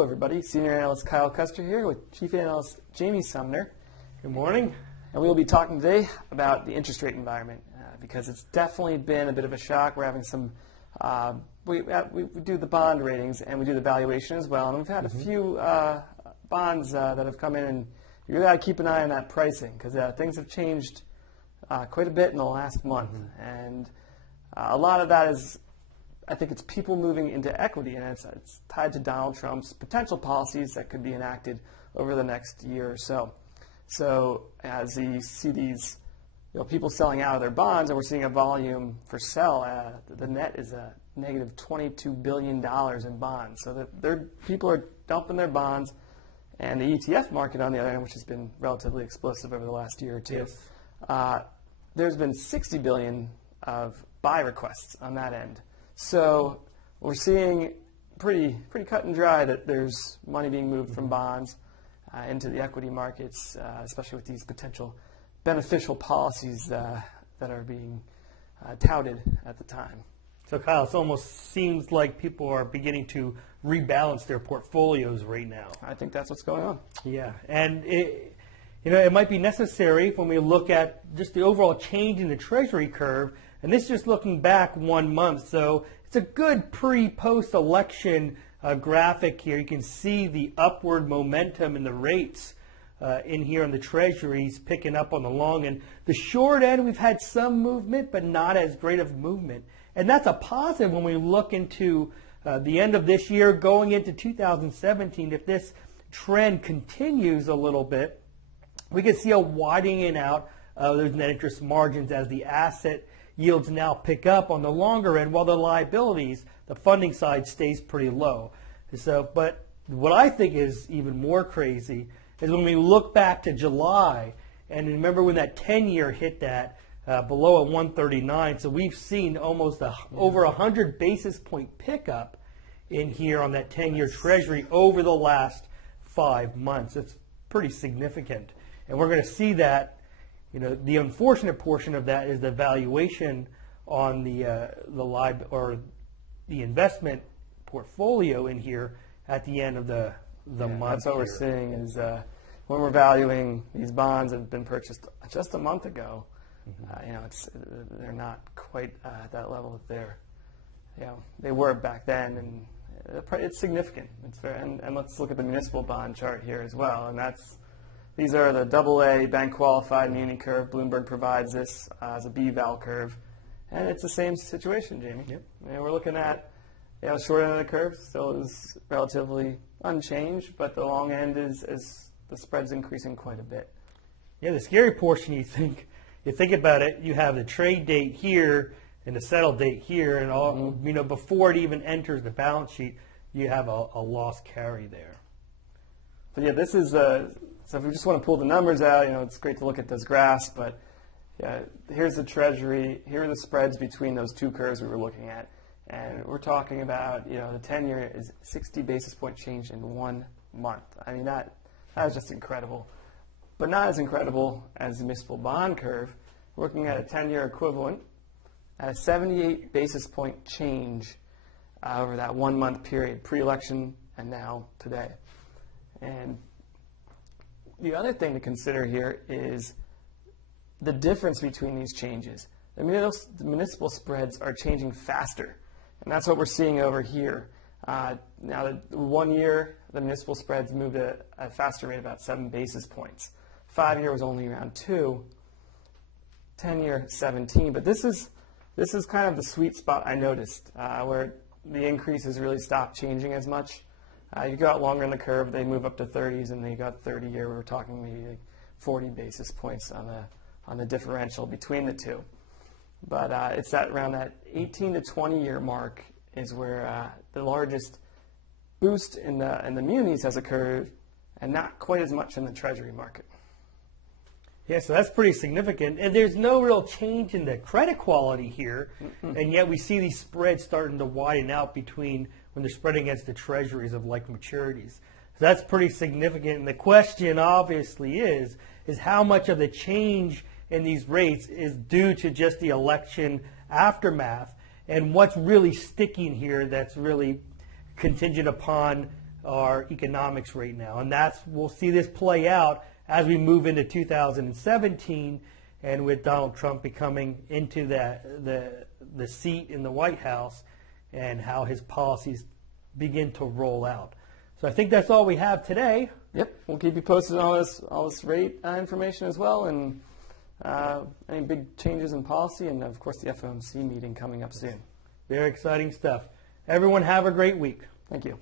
Hello everybody, Senior Analyst Kyle Custer here with Chief Analyst Jamie Sumner. Good morning. And we will be talking today about the interest rate environment because it's definitely been a bit of a shock. We're having some, we do the bond ratings and we do the valuation as well. And we've had a few bonds that have come in, and you really got to keep an eye on that pricing because things have changed quite a bit in the last month. And a lot of that is, I think it's people moving into equity, and it's tied to Donald Trump's potential policies that could be enacted over the next year or so. So as you see these people selling out of their bonds, and we're seeing a volume for sell, the net is a negative $22 billion in bonds. So that people are dumping their bonds, and the ETF market, on the other hand, which has been relatively explosive over the last year or two, there's been $60 billion of buy requests on that end. So we're seeing pretty cut and dry that there's money being moved from bonds into the equity markets, especially with these potential beneficial policies that are being touted at the time. So Kyle, it almost seems like people are beginning to rebalance their portfolios right now. I think that's what's going on. Yeah, and it might be necessary when we look at just the overall change in the Treasury curve. And this is just looking back 1 month, so it's a good pre-post-election graphic here. You can see the upward momentum in the rates in here on the Treasuries picking up on the long end. The short end, we've had some movement, but not as great of movement. And that's a positive when we look into the end of this year, going into 2017. If this trend continues a little bit, we can see a widening out of those net interest margins as the asset yields now pick up on the longer end, while the liabilities, the funding side, stays pretty low. So, but what I think is even more crazy is when we look back to July, and remember when that 10-year hit that below a 139. So we've seen almost over 100 basis point pickup in here on that 10-year Treasury over the last 5 months. It's pretty significant, and we're going to see that. The unfortunate portion of that is the valuation on the investment portfolio in here at the end of the month. That's what we're seeing is when we're valuing these bonds that have been purchased just a month ago. They're not quite at that level that they were back then, and it's significant. It's very, and let's look at the municipal bond chart here as well, and these are the AA bank qualified muni curve. Bloomberg provides this as a B-val curve. And it's the same situation, Jamie. Yep. We're looking at short end of the curve still is relatively unchanged, but the long end is the spread's increasing quite a bit. Yeah, the scary portion, you think about it, you have the trade date here and the settle date here, and all before it even enters the balance sheet, you have a loss carry there. But yeah, this is so if we just want to pull the numbers out, it's great to look at those graphs, but here's the Treasury, here are the spreads between those two curves we were looking at, and we're talking about, the 10-year is 60 basis point change in 1 month. I mean, that is just incredible, but not as incredible as the municipal bond curve. We're looking at a 10-year equivalent at a 78 basis point change over that 1 month period, pre-election and now today. And the other thing to consider here is the difference between these changes. The municipal spreads are changing faster, and that's what we're seeing over here. Now, the 1 year, the municipal spreads moved at a faster rate, about 7 basis points. 5 year was only around 2. 10-year, 17. But this is kind of the sweet spot I noticed, where the increases really stopped changing as much. You go out longer in the curve, they move up to 30s, and then you got 30-year. We're talking maybe like 40 basis points on the differential between the two. But it's around that 18 to 20-year mark is where the largest boost in the munis has occurred, and not quite as much in the Treasury market. Yeah, so that's pretty significant. And there's no real change in the credit quality here, and yet we see these spreads starting to widen out between when they're spreading against the Treasuries of like maturities. So that's pretty significant. And the question obviously is how much of the change in these rates is due to just the election aftermath, and what's really sticking here that's really contingent upon our economics right now. And we'll see this play out as we move into 2017, and with Donald Trump becoming into the seat in the White House, and how his policies begin to roll out. So I think that's all we have today. Yep, we'll keep you posted on all this rate information as well, and any big changes in policy, and of course the FOMC meeting coming up soon. Very exciting stuff. Everyone have a great week. Thank you.